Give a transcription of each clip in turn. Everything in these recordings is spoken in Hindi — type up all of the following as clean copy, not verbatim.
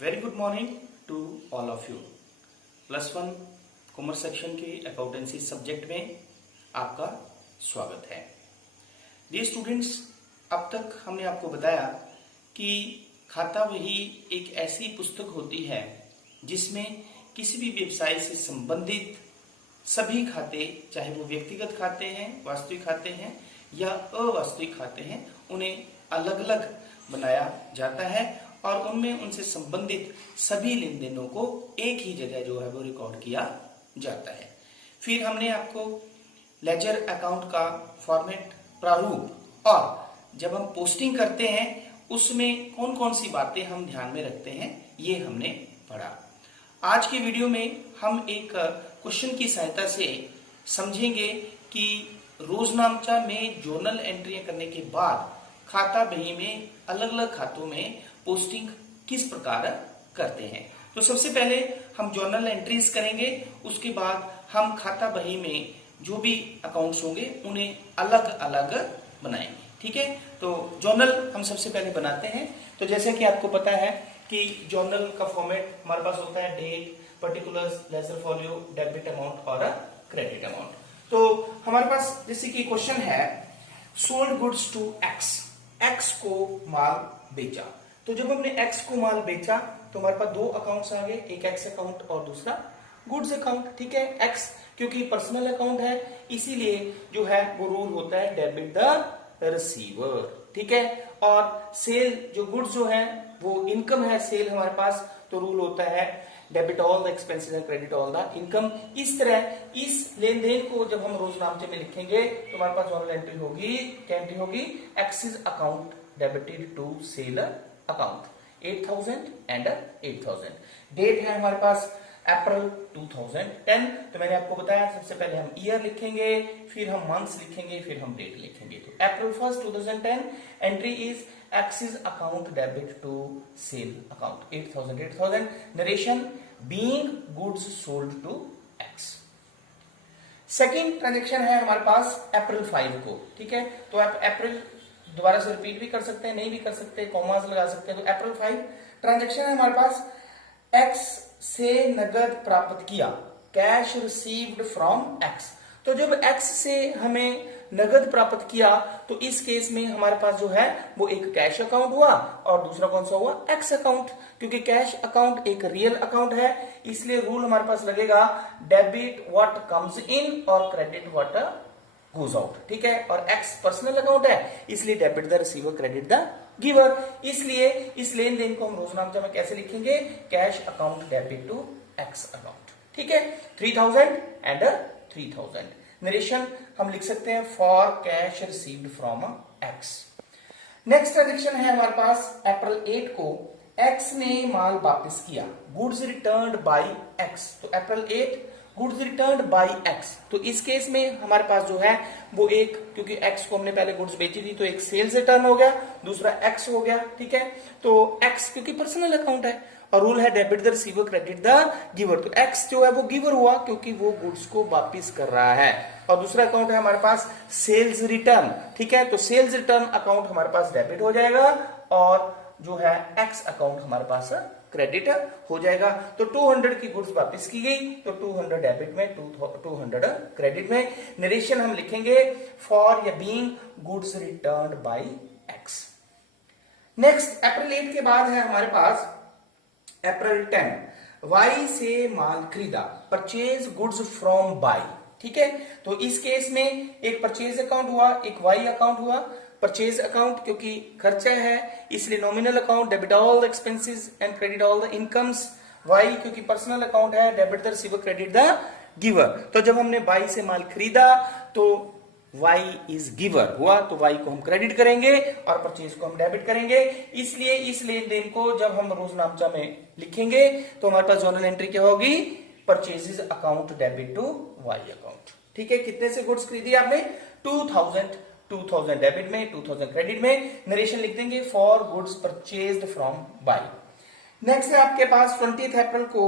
Very good morning to all of you. +1 commerce section के अकाउंटेंसी सब्जेक्ट में आपका स्वागत है। डियर स्टूडेंट्स, अब तक हमने आपको बताया कि खाता बही एक ऐसी पुस्तक होती है जिसमें किसी भी व्यवसाय से संबंधित सभी खाते, चाहे वो व्यक्तिगत खाते हैं, वास्तविक खाते हैं या अवास्तविक खाते हैं, उन्हें अलग अलग बनाया जाता है और उनमें उनसे संबंधित सभी लेन देनों को एक ही जगह जो है वो रिकॉर्ड किया जाता है। फिर हमने आपको लेजर अकाउंट का फॉर्मेट, प्रारूप और जब हम पोस्टिंग करते हैं उसमें कौन कौन सी बातें हम ध्यान में रखते हैं, ये हमने पढ़ा। आज की वीडियो में हम एक क्वेश्चन की सहायता से समझेंगे कि रोजनामचा में जर्नल एंट्रियां करने के बाद खाता बही में अलग अलग खातों में पोस्टिंग किस प्रकार करते हैं। तो सबसे पहले हम जर्नल एंट्रीज करेंगे, उसके बाद हम खाता बही में जो भी अकाउंट्स होंगे उन्हें अलग अलग बनाएंगे। ठीक है, तो जर्नल हम सबसे पहले बनाते हैं। तो जैसे कि आपको पता है कि जर्नल का फॉर्मेट हमारे पास होता है date, particulars, ledger folio, debit amount और क्रेडिट अमाउंट। तो हमारे पास जैसे कि क्वेश्चन है, sold goods to x, x को माल बेचा। तो जब हमने एक्स को माल बेचा तो हमारे पास दो अकाउंट्स आ गए, एक एक्स अकाउंट और दूसरा गुड्स अकाउंट। ठीक है, एक्स क्योंकि पर्सनल अकाउंट है इसीलिए जो है वो रूल होता है डेबिट द रिसीवर। ठीक है, और सेल जो गुड्स जो है वो इनकम है, सेल हमारे पास, तो रूल होता है debit all the expenses and credit all the income. इस तरह इस लेन देन को जब हम रोजनामचे में लिखेंगे तो हमारे पास जर्नल एंट्री होगी, क्या एंट्री होगी, x's account debited to sale account 8000 and 8000। Date है हमारे पास अप्रैल 2010। तो मैंने आपको बताया सबसे पहले हम ईयर लिखेंगे, फिर हम मंथ्स लिखेंगे, फिर हम डेट लिखेंगे। तो April 1 2010 entry is x's account debit to sale account 8000। Narration being goods sold to x. Second transaction है हमारे पास अप्रैल 5 को। ठीक है, तो आप अप्रैल दोबारा से रिपीट भी कर सकते हैं, नहीं भी कर सकते, कॉमास लगा सकते हैं। तो अप्रैल 5 ट्रांजेक्शन है हमारे पास, एक्स से नगद प्राप्त किया, कैश रिसीव्ड फ्रॉम एक्स। तो जब एक्स से हमें नगद प्राप्त किया तो इस केस में हमारे पास जो है वो एक कैश अकाउंट हुआ और दूसरा कौन सा हुआ, एक्स अकाउंट। क्योंकि कैश अकाउंट एक रियल अकाउंट है इसलिए रूल हमारे पास लगेगा डेबिट व्हाट कम्स इन और क्रेडिट व्हाट गोज आउट। ठीक है, और एक्स पर्सनल अकाउंट है इसलिए debit the receiver credit the giver. इसलिए इस लेन देन को हम रोजनामचा में कैसे लिखेंगे, cash account debit to x account. ठीक है, 3000 एंड 3000। नरेशन हम लिख सकते हैं for cash received from x. Next transaction है हमारे पास अप्रैल 8 को, एक्स ने माल वापस किया, गुड्स रिटर्न्ड बाय एक्स। तो April 8 goods returned by x. तो इस केस में हमारे पास जो है वो एक, क्योंकि एक्स को हमने पहले गुड्स बेची थी तो एक सेल्स रिटर्न हो गया, दूसरा एक्स हो गया। ठीक है, तो एक्स क्योंकि पर्सनल अकाउंट है और रूल है debit the receiver credit the giver. तो एक्स जो है वो गिवर हुआ क्योंकि वो गुड्स को वापिस कर रहा है। और दूसरा अकाउंट है हमारे पास सेल्स रिटर्न। ठीक है, तो सेल्स रिटर्न अकाउंट हमारे पास डेबिट हो जाएगा और जो है एक्स अकाउंट हमारे पास क्रेडिट हो जाएगा। तो 200 की गुड्स वापस की गई तो 200 डेबिट में, 200 क्रेडिट में। नरेशन हम लिखेंगे फॉर या being goods returned by X. Next April 8 के बाद है हमारे पास अप्रैल 10, वाई से माल खरीदा, परचेज गुड्स फ्रॉम बाई। ठीक है, तो इस केस में एक परचेज अकाउंट हुआ, एक वाई अकाउंट हुआ। परचेज अकाउंट क्योंकि खर्चा है इसलिए nominal account debit all the expenses and credit all the incomes. Y क्योंकि पर्सनल अकाउंट है debit the receiver credit the giver. तो जब हमने वाई से माल खरीदा तो वाई इज गिवर हुआ, तो वाई को हम क्रेडिट करेंगे और परचेज को हम डेबिट करेंगे। इसलिए इस लेन देन को जब हम रोजनामचा में लिखेंगे तो हमारे पास जर्नल एंट्री क्या होगी, purchases account debit to y account. ठीक है, कितने से गुड्स खरीदी आपने, 2000 डेबिट में, 2000 क्रेडिट में। नरेशन लिख देंगे for goods purchased from by. Next है आपके पास 20 अप्रैल को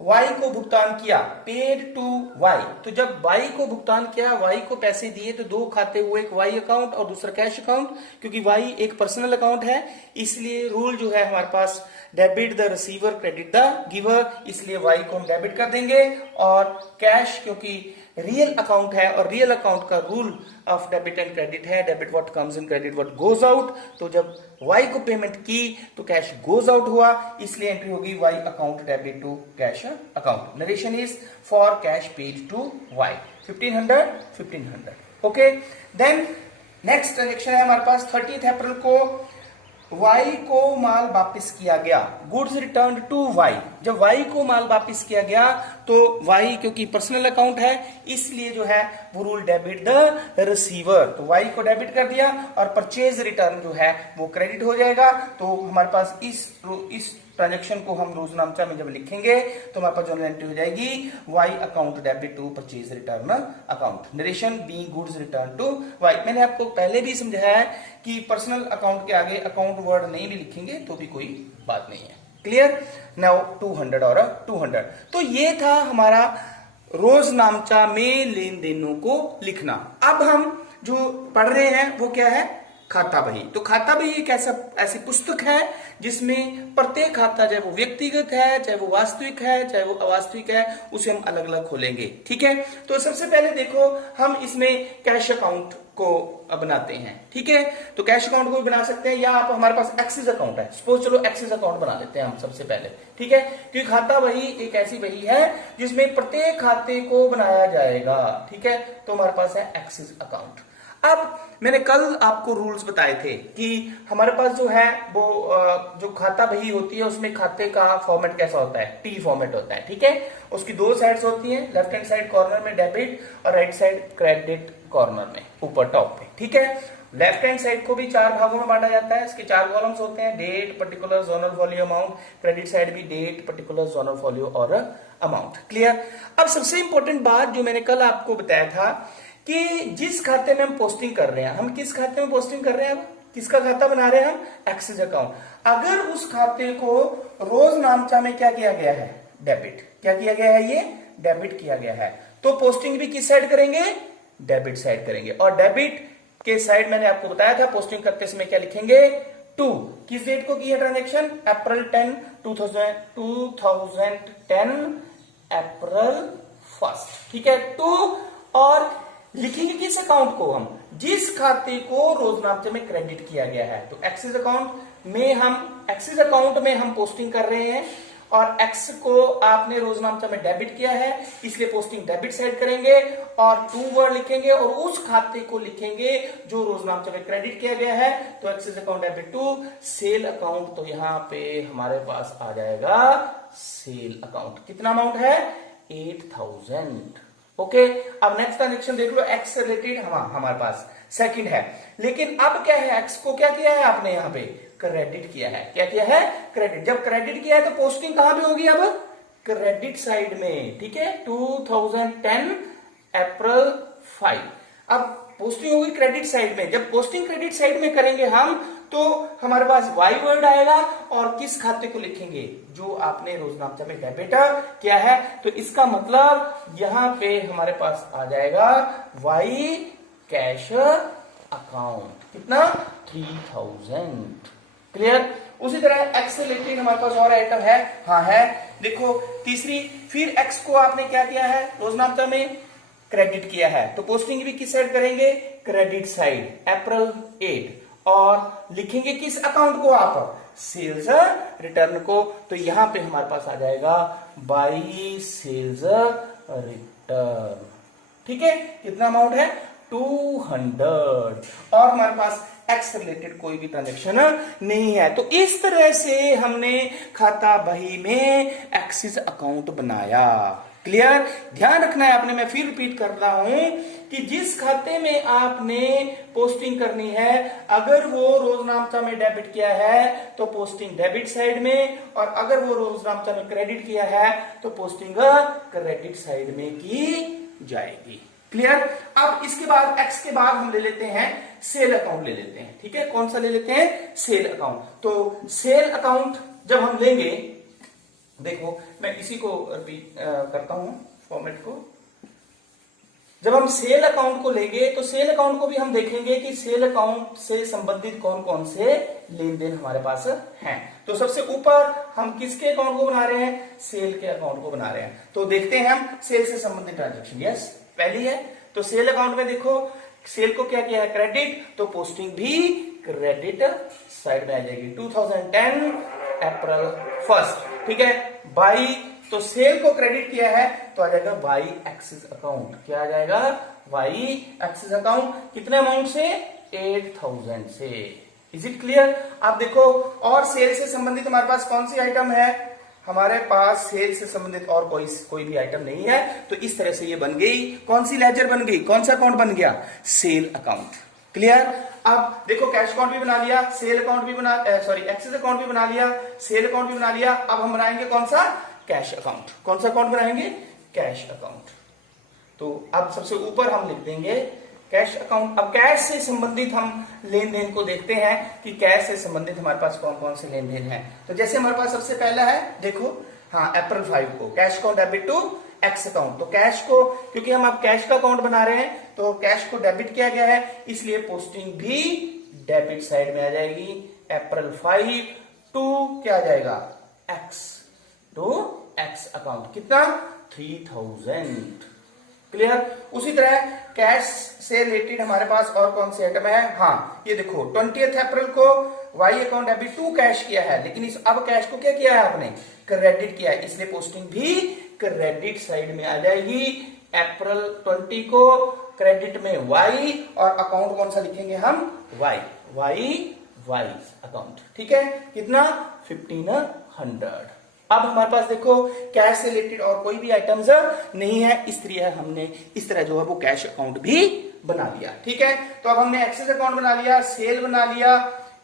वाई को भुगतान किया, पेड टू वाई। तो जब वाई को भुगतान किया, वाई को पैसे दिए, तो दो खाते हुए, एक वाई अकाउंट और दूसरा कैश अकाउंट। क्योंकि वाई एक पर्सनल अकाउंट है, इसलिए रूल जो है हमारे पास debit the receiver credit the giver, इसलिए वाई को हम डेबिट कर देंगे। और कैश क्योंकि रियल अकाउंट है और रियल अकाउंट का rule of debit and credit है, debit what comes in, credit what goes out. तो जब वाई को पेमेंट की तो कैश गोज आउट हुआ, इसलिए एंट्री होगी y account debit to cash account. Narration is for cash paid to y 1500। Okay, then next transaction है हमारे पास 30 अप्रैल को वाई को माल वापस किया गया, गुड्स रिटर्न टू वाई। जब वाई को माल वापस किया गया तो वाई क्योंकि पर्सनल अकाउंट है, इसलिए जो है वो रूल डेबिट द रिसीवर, तो वाई को डेबिट कर दिया और परचेज रिटर्न जो है वो क्रेडिट हो जाएगा। तो हमारे पास इस ट्रांजेक्शन को हम रोजनामचा में जब लिखेंगे तो हमारे पास जर्नल एंट्री हो जाएगी y account debit to purchase return account, narration being goods return to y. मैंने आपको पहले भी समझाया है कि पर्सनल अकाउंट के आगे अकाउंट वर्ड नहीं भी लिखेंगे तो भी कोई बात नहीं है। क्लियर? नाउ 200 और 200। तो ये था हमारा रोजनामचा में लेन देनों को लिखना। अब हम जो पढ़ रहे हैं वो क्या है? खाता बही। तो खाता बही एक ऐसी पुस्तक है जिसमें प्रत्येक खाता, चाहे वो व्यक्तिगत है, चाहे वो वास्तविक है, चाहे वो अवास्तविक है, उसे हम अलग अलग खोलेंगे। ठीक है, तो सबसे पहले देखो हम इसमें कैश अकाउंट को बनाते हैं। ठीक है, तो कैश अकाउंट को भी बना सकते हैं, या आप हमारे पास एक्सिस अकाउंट है, सपोज चलो एक्सिस अकाउंट बना लेते हैं हम सबसे पहले। ठीक है, क्योंकि खाता बही एक ऐसी बही है जिसमें प्रत्येक खाते को बनाया जाएगा। ठीक है, तो हमारे पास है एक्सिस अकाउंट। अब मैंने कल आपको रूल्स बताए थे कि हमारे पास जो है वो जो खाता बही होती है उसमें खाते का फॉर्मेट कैसा होता है? टी फॉर्मेट होता है। ठीक है, उसकी दो साइड्स होती हैं, लेफ्ट हैंड साइड कॉर्नर में डेबिट और राइट साइड क्रेडिट कॉर्नर में, ऊपर टॉप पे। ठीक है, लेफ्ट हैंड साइड को भी 4 भागों में बांटा जाता है, इसके 4 कॉलम्स होते हैं, date, particular, journal value, amount. Credit side भी डेट, पर्टिकुलर, जोनल वैल्यू और अमाउंट। क्लियर? अब सबसे इंपॉर्टेंट बात जो मैंने कल आपको बताया था कि जिस खाते में हम पोस्टिंग कर रहे हैं, हम किस खाते में पोस्टिंग कर रहे हैं? किसका खाता बना रहे हैं हम? Axis account. अगर उस खाते को रोजनामचा में क्या किया गया है? डेबिट। क्या किया गया है? ये डेबिट किया गया है। तो पोस्टिंग भी किस साइड करेंगे? डेबिट साइड करेंगे। और डेबिट के साइड मैंने आपको बताया था पोस्टिंग करते समय क्या लिखेंगे? टू। किस डेट को की है ट्रांजेक्शन? अप्रैल 10 2010 अप्रैल 1। ठीक है, टू। और लिखेंगे किस अकाउंट को? हम जिस खाते को रोजनामचे में क्रेडिट किया गया है। तो एक्सिस अकाउंट में हम पोस्टिंग कर रहे हैं और एक्स को आपने रोजनामचा में डेबिट किया है, इसलिए पोस्टिंग डेबिट साइड करेंगे और टू वर्ड लिखेंगे और उस खाते को लिखेंगे जो रोजनामचा में क्रेडिट किया गया है। तो x's account debit to sale account, तो यहां पे हमारे पास आ जाएगा सेल अकाउंट। कितना अमाउंट है? 8000। ओके, अब नेक्स्ट ट्रांजेक्शन देख लो, एक्स से रिलेटेड हमारे पास सेकंड है। लेकिन अब क्या है? एक्स को क्या किया है आपने? यहां पे क्रेडिट किया है। क्या किया है? क्रेडिट। जब क्रेडिट किया है तो पोस्टिंग कहां पे होगी? अब क्रेडिट साइड में। ठीक है, 2010 अप्रैल 5। अब पोस्टिंग होगी क्रेडिट साइड में। जब पोस्टिंग क्रेडिट साइड में करेंगे हम तो हमारे पास वाई वर्ड आएगा और किस खाते को लिखेंगे? जो आपने रोजनामचा में डेबिट किया है। तो इसका मतलब यहां पे हमारे पास आ जाएगा वाई कैश अकाउंट। कितना? 3000। क्लियर? उसी तरह एक्स से रिलेटेड हमारे पास और आइटम है। हाँ है, देखो तीसरी। फिर एक्स को आपने क्या किया है? रोजनामचा में क्रेडिट किया है, तो पोस्टिंग भी किस साइड करेंगे? क्रेडिट साइड, अप्रैल 8। और लिखेंगे किस अकाउंट को आप? सेल्स रिटर्न को। तो यहां पे हमारे पास आ जाएगा बाई सेल्स रिटर्न। ठीक है, कितना अमाउंट है? 200। और हमारे पास एक्स रिलेटेड कोई भी ट्रांजेक्शन नहीं है। तो इस तरह से हमने खाता बही में एक्सिस अकाउंट बनाया। क्लियर? ध्यान रखना है आपने, मैं फिर रिपीट कर रहा हूं कि जिस खाते में आपने पोस्टिंग करनी है, अगर वो रोजनामचा में डेबिट किया है तो पोस्टिंग डेबिट साइड में, और अगर वो रोजनामचा में क्रेडिट किया है तो पोस्टिंग क्रेडिट साइड में की जाएगी। क्लियर? अब इसके बाद एक्स के बाद हम ले लेते हैं सेल अकाउंट ले लेते हैं। ठीक है, कौन सा ले लेते हैं? Cell account. तो सेल अकाउंट जब हम लेंगे देखो मैं इसी को करता हूं फॉर्मेट को। जब हम सेल अकाउंट को लेंगे तो सेल अकाउंट को भी हम देखेंगे कि सेल अकाउंट से संबंधित कौन कौन से लेन देन हमारे पास हैं। तो सबसे ऊपर हम किसके अकाउंट को बना रहे हैं, सेल के अकाउंट को बना रहे हैं। तो देखते हैं हम सेल से संबंधित ट्रांजेक्शन। यस, पहली है तो सेल अकाउंट में देखो सेल को क्या किया है, क्रेडिट, तो पोस्टिंग भी क्रेडिट साइड में आ जाएगी। 2010 अप्रैल 1, ठीक है। बाई, तो सेल को क्रेडिट किया है तो आ जाएगा वाई एक्सिस अकाउंट। क्या आ जाएगा, वाई एक्सिस अकाउंट। कितने अमाउंट से, 8000 से। Is it clear. आप देखो और सेल से संबंधित हमारे पास कौन सी आइटम है, हमारे पास सेल से संबंधित और कोई भी आइटम नहीं है। तो इस तरह से ये बन गई, कौन सी लेजर बन गई, कौन सा अकाउंट बन गया, सेल अकाउंट। क्लियर। अब देखो कैश अकाउंट भी बना लिया, सेल अकाउंट भी बना, सॉरी एक्सेस अकाउंट भी बना लिया, सेल अकाउंट भी बना लिया। अब हम बनाएंगे कौन सा, कैश अकाउंट। कौन सा अकाउंट बनाएंगे, कैश अकाउंट। तो अब सबसे ऊपर हम लिख देंगे कैश अकाउंट। अब कैश से संबंधित हम लेन देन को देखते हैं कि कैश से संबंधित हमारे पास कौन कौन से लेन देन है। तो जैसे हमारे पास सबसे पहला है, देखो हाँ अप्रैल 5 को cash account debit to x account. तो कैश को, क्योंकि हम अब कैश का अकाउंट बना रहे हैं तो कैश को डेबिट किया गया है, इसलिए पोस्टिंग भी डेबिट साइड में आ जाएगी। अप्रैल 5 टू क्या आ जाएगा, एक्स, टू एक्स अकाउंट। कितना, 3000। क्लियर। उसी तरह कैश से रिलेटेड हमारे पास और कौन सी आइटम है, हाँ ये देखो 20 अप्रैल को y account debit to cash किया है, लेकिन इस अब कैश को क्या किया है आपने, क्रेडिट किया है, इसलिए पोस्टिंग भी क्रेडिट साइड में आ जाएगी। अप्रैल 20 को क्रेडिट में वाई और अकाउंट कौन सा लिखेंगे हम, वाई, वाई अकाउंट। ठीक है, कितना, 1500। अब हमारे पास देखो कैश से रिलेटेड और कोई भी आइटम्स नहीं है, इसलिए हमने इस तरह जो है वो कैश अकाउंट भी बना लिया। ठीक है, तो अब हमने एक्सेस अकाउंट बना लिया, सेल बना लिया,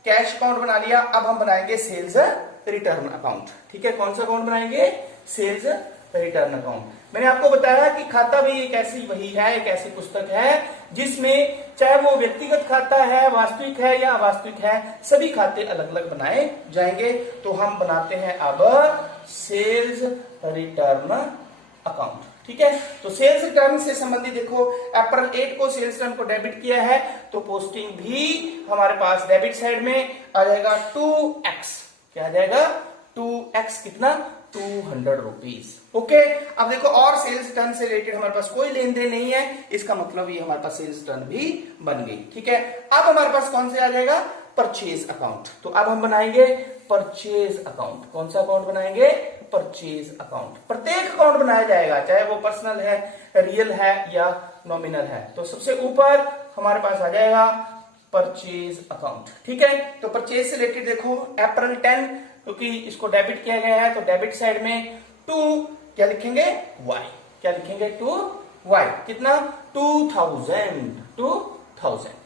कैश अकाउंट बना लिया। अब हम बनाएंगे सेल्स रिटर्न अकाउंट। ठीक है, कौन सा अकाउंट बनाएंगे, सेल्स रिटर्न अकाउंट। मैंने आपको बताया कि खाता भी एक ऐसी वही है, एक ऐसी पुस्तक है जिसमें चाहे वो व्यक्तिगत खाता है, वास्तविक है या अवास्तविक है, सभी खाते अलग अलग बनाए जाएंगे। तो हम बनाते हैं अब सेल्स रिटर्न अकाउंट। ठीक है, तो सेल्स रिटर्न से संबंधित देखो अप्रैल 8 को सेल्स रिटर्न को डेबिट किया है, तो पोस्टिंग भी हमारे पास डेबिट साइड में आ जाएगा 2x। क्या आ जाएगा, 2x, कितना, 200 रुपीज। ओके, अब देखो और सेल्स रिटर्न से रिलेटेड हमारे पास कोई लेन देन नहीं है, इसका मतलब ये हमारे पास सेल्स रिटर्न भी बन गई। ठीक है, अब हमारे पास कौन से आ जाएगा, परचेज अकाउंट। तो अब हम बनाएंगे परचेज अकाउंट। कौन सा अकाउंट बनाएंगे, परचेज अकाउंट। प्रत्येक अकाउंट बनाया जाएगा, चाहे वो पर्सनल है, रियल है या नॉमिनल है। तो सबसे ऊपर हमारे पास आ जाएगा परचेज अकाउंट। ठीक है, तो परचेज से रिलेटेड देखो अप्रैल 10, क्योंकि इसको डेबिट किया गया है तो डेबिट साइड में 2 क्या लिखेंगे, वाई। क्या लिखेंगे, 2 वाई। कितना, 2000।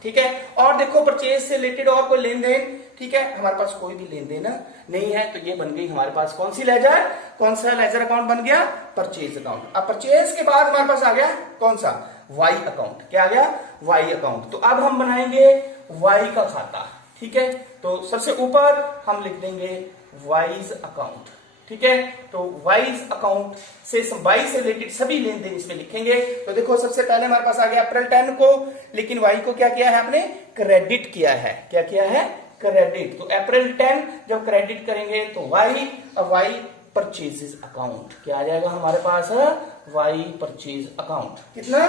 ठीक है, और देखो परचेज से रिलेटेड और कोई लेन देन, ठीक है, हमारे पास कोई भी लेन देन नहीं है, तो ये बन गई हमारे पास कौन सी लेजर, कौन सा लेजर अकाउंट बन गया, परचेज अकाउंट। अब परचेज के बाद हमारे पास आ गया कौन सा, वाई अकाउंट। क्या आ गया, वाई अकाउंट। तो अब हम बनाएंगे वाई का खाता। ठीक है, तो सबसे ऊपर हम लिख देंगे वाइज अकाउंट। ठीक है, तो वाइज अकाउंट से वाई से रिलेटेड सभी लेन देन इसमें लिखेंगे। तो देखो सबसे पहले हमारे पास आ गया अप्रैल 10 को, लेकिन वाई को क्या किया है आपने, क्रेडिट किया है। क्या किया है, क्रेडिट। तो अप्रैल 10 जब क्रेडिट करेंगे तो वाई, अब वाई परचेजेस अकाउंट। क्या आ जाएगा हमारे पास, वाई परचेज अकाउंट। कितना,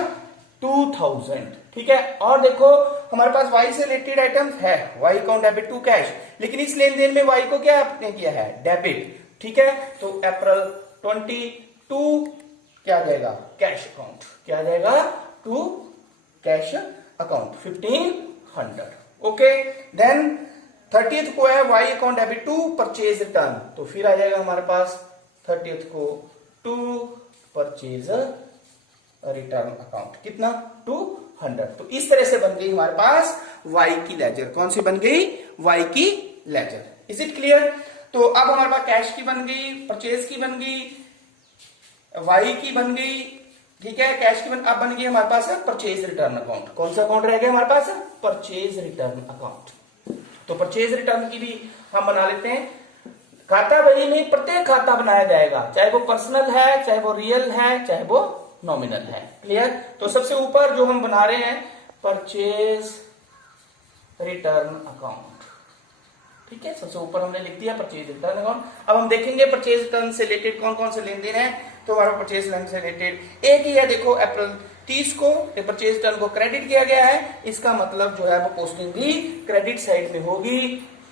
2000। ठीक है, और देखो हमारे पास वाई से रिलेटेड आइटम्स है, y account debit to cash, लेकिन इस लेन देन में वाई को क्या आपने किया है, डेबिट। ठीक है, तो अप्रैल 22 क्या आ जाएगा, कैश अकाउंट। क्या आ जाएगा, to cash account 1500। Okay, then 30th को है y account debit to purchase return, तो फिर आ जाएगा हमारे पास 30th को टू परचेज रिटर्न अकाउंट। कितना, 200। तो इस तरह से बन गई हमारे पास वाई की लेजर। कौन सी बन गई, वाई की लेजर। Is it clear. तो अब हमारे पास कैश की बन गई, परचेज की बन गई, वाई की बन गई। ठीक है, कैश की अब बन गई हमारे पास परचेज रिटर्न अकाउंट। कौन सा अकाउंट रह गया हमारे पास, परचेज रिटर्न अकाउंट। तो परचेज रिटर्न की भी हम बना लेते हैं। खाता बही में प्रत्येक खाता बनाया जाएगा, चाहे वो पर्सनल है, चाहे वो रियल है, चाहे वो नॉमिनल है। क्लियर? तो सबसे ऊपर जो हम बना रहे हैं परचेज रिटर्न अकाउंट, ठीक है, सबसे ऊपर हमने लिख दिया परचेज रिटर्न अकाउंट। अब हम देखेंगे परचेज रिटर्न से रिलेटेड कौन कौन से लेन देन है। तो हमारा परचेज रिटर्न से रिलेटेड एक ही है, देखो अप्रैल 30 को परचेज रिटर्न को क्रेडिट किया गया है, इसका मतलब जो है वो पोस्टिंग भी क्रेडिट साइड में होगी।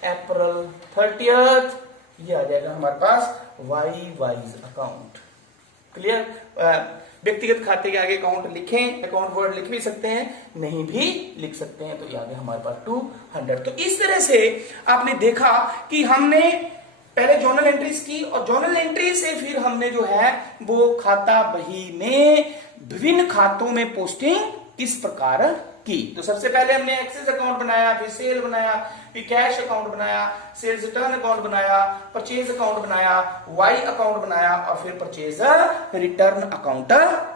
अप्रैल 30 ये आ जाएगा हमारे पास वाई वाइज अकाउंट। क्लियर? व्यक्तिगत खाते के आगे अकाउंट लिखें, अकाउंट वर्ड लिख भी सकते हैं, नहीं भी लिख सकते हैं, तो ये आ गया हमारे पास 200। तो इस तरह से आपने देखा कि हमने पहले जर्नल एंट्रीज की और जर्नल एंट्री से फिर हमने जो है वो खाता बही में विभिन्न खातों में पोस्टिंग किस प्रकार की। तो सबसे पहले हमने एक्सेस अकाउंट बनाया, फिर सेल बनाया, फिर कैश अकाउंट बनाया, सेल्स रिटर्न अकाउंट बनाया, परचेज अकाउंट बनाया, वाई अकाउंट बनाया और फिर परचेज रिटर्न अकाउंट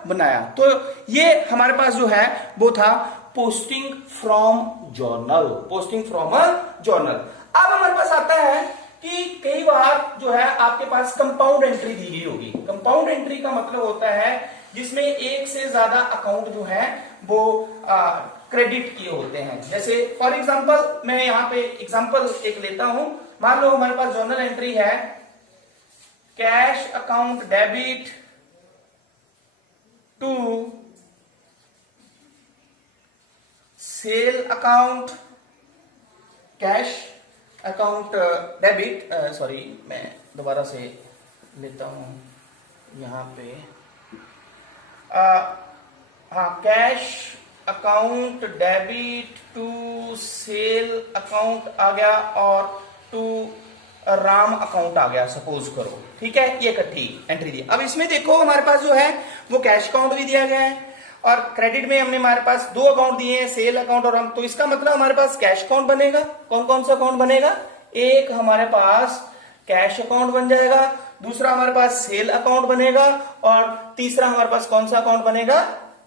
बनाया। तो ये हमारे पास जो है वो था posting from journal, posting from a journal. अब हमारे पास आता है कि कई बार जो है आपके पास कंपाउंड एंट्री दी गई होगी। कंपाउंड एंट्री का मतलब होता है जिसमें एक से ज्यादा अकाउंट जो है वो क्रेडिट किए होते हैं। जैसे फॉर एग्जांपल मैं यहां पे एग्जांपल एक लेता हूं, मान लो हमारे पास जर्नल एंट्री है cash account debit to sale account, cash account debit, sorry मैं दोबारा से लेता हूं यहां पे, हाँ, cash account debit to sale account आ गया और टू राम अकाउंट आ गया, सपोज करो, ठीक है, ये इकट्ठी एंट्री दी। अब इसमें देखो हमारे पास जो है वो कैश अकाउंट भी दिया गया है और क्रेडिट में हमने हमारे पास दो अकाउंट दिए हैं, सेल अकाउंट और हम, तो इसका मतलब हमारे पास कैश अकाउंट बनेगा। कौन कौन सा अकाउंट बनेगा? एक हमारे पास कैश अकाउंट बन जाएगा, दूसरा हमारे पास सेल अकाउंट बनेगा और तीसरा हमारे पास कौन सा अकाउंट बनेगा?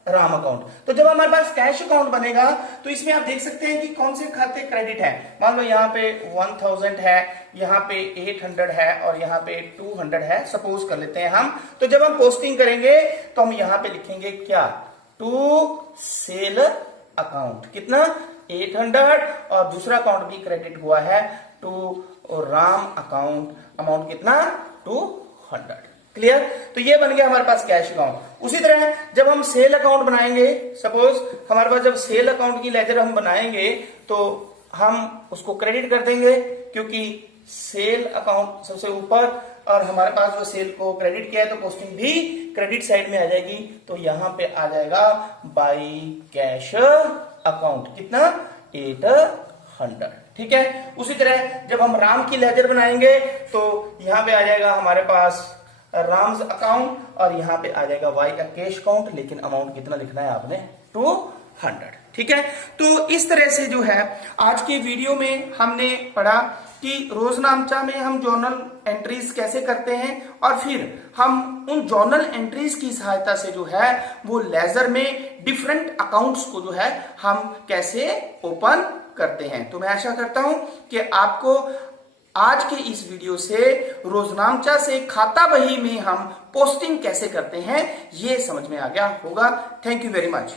राम अकाउंट। तो जब हमारे पास कैश अकाउंट बनेगा तो इसमें आप देख सकते हैं कि कौन से खाते क्रेडिट है। मान लो यहाँ पे 1000 है, यहाँ पे 800 है और यहाँ पे 200 है, सपोज कर लेते हैं हम। तो जब हम पोस्टिंग करेंगे तो हम यहाँ पे लिखेंगे क्या? टू सेल अकाउंट, कितना? 800 और दूसरा अकाउंट भी क्रेडिट हुआ है टू राम अकाउंट, अमाउंट कितना? 200। क्लियर? तो ये बन गया हमारे पास कैश अकाउंट। उसी तरह जब हम सेल अकाउंट बनाएंगे, सपोज हमारे पास जब सेल अकाउंट की लेजर हम बनाएंगे तो हम उसको क्रेडिट कर देंगे क्योंकि सेल अकाउंट सबसे ऊपर और हमारे पास जो सेल को क्रेडिट किया है तो पोस्टिंग भी क्रेडिट साइड में आ जाएगी। तो यहां पे आ जाएगा बाई कैश अकाउंट, कितना? 800। ठीक है। उसी तरह जब हम राम की लेजर बनाएंगे तो यहां पे आ जाएगा हमारे पास राम्स अकाउंट और यहां पे आ जाएगा वाई का कैश अकाउंट, लेकिन अमाउंट कितना लिखना है आपने? 200। ठीक है। तो इस तरह से जो है आज के वीडियो में हमने पढ़ा कि रोजनामचा में हम जर्नल एंट्रीज कैसे करते हैं और फिर हम उन जर्नल एंट्रीज की सहायता से जो है वो लेजर में डिफरेंट अकाउंट्स को जो है हम कैसे ओपन करते हैं। तो मैं आशा करता हूं कि आपको आज के इस वीडियो से रोजनामचा से खाता बही में हम पोस्टिंग कैसे करते हैं ये समझ में आ गया होगा। Thank you very much.